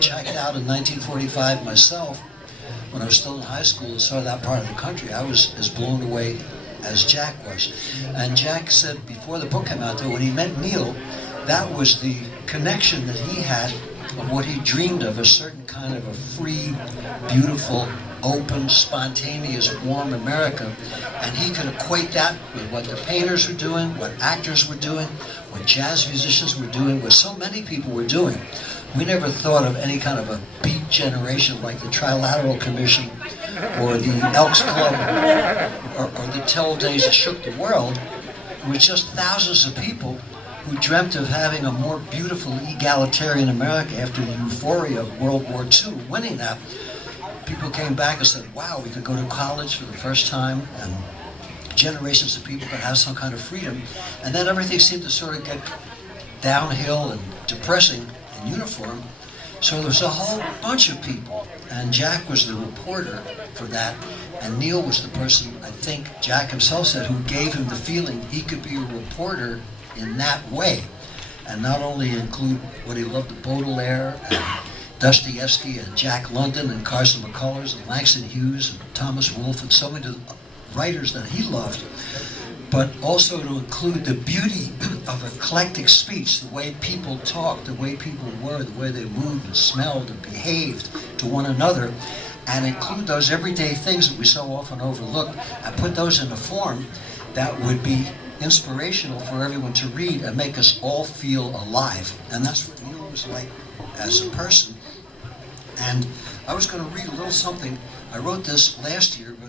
hitchhiked out in 1945 myself, when I was still in high school and saw that part of the country, I was as blown away as Jack was. And Jack said before the book came out that when he met Neil, that was the connection that he had of what he dreamed of, a certain kind of a free, beautiful, open, spontaneous, warm America. And he could equate that with what the painters were doing, what actors were doing, what jazz musicians were doing, what so many people were doing. We never thought of any kind of a beat generation like the Trilateral Commission or the Elks Club or the 12 Days that shook the world. It was just thousands of people who dreamt of having a more beautiful, egalitarian America after the euphoria of World War II, winning that. People came back and said, wow, we could go to college for the first time, and generations of people could have some kind of freedom. And then everything seemed to sort of get downhill and depressing in uniform. So there was a whole bunch of people, and Jack was the reporter for that, and Neil was the person, I think Jack himself said, who gave him the feeling he could be a reporter in that way, and not only include what he loved of Baudelaire and Dostoevsky and Jack London and Carson McCullers and Langston Hughes and Thomas Wolfe and so many writers that he loved, but also to include the beauty of eclectic speech, the way people talked, the way people were, the way they moved and smelled and behaved to one another, and include those everyday things that we so often overlook, and put those in a form that would be inspirational for everyone to read and make us all feel alive. And that's what Neil was like as a person. And I was going to read a little something. I wrote this last year, but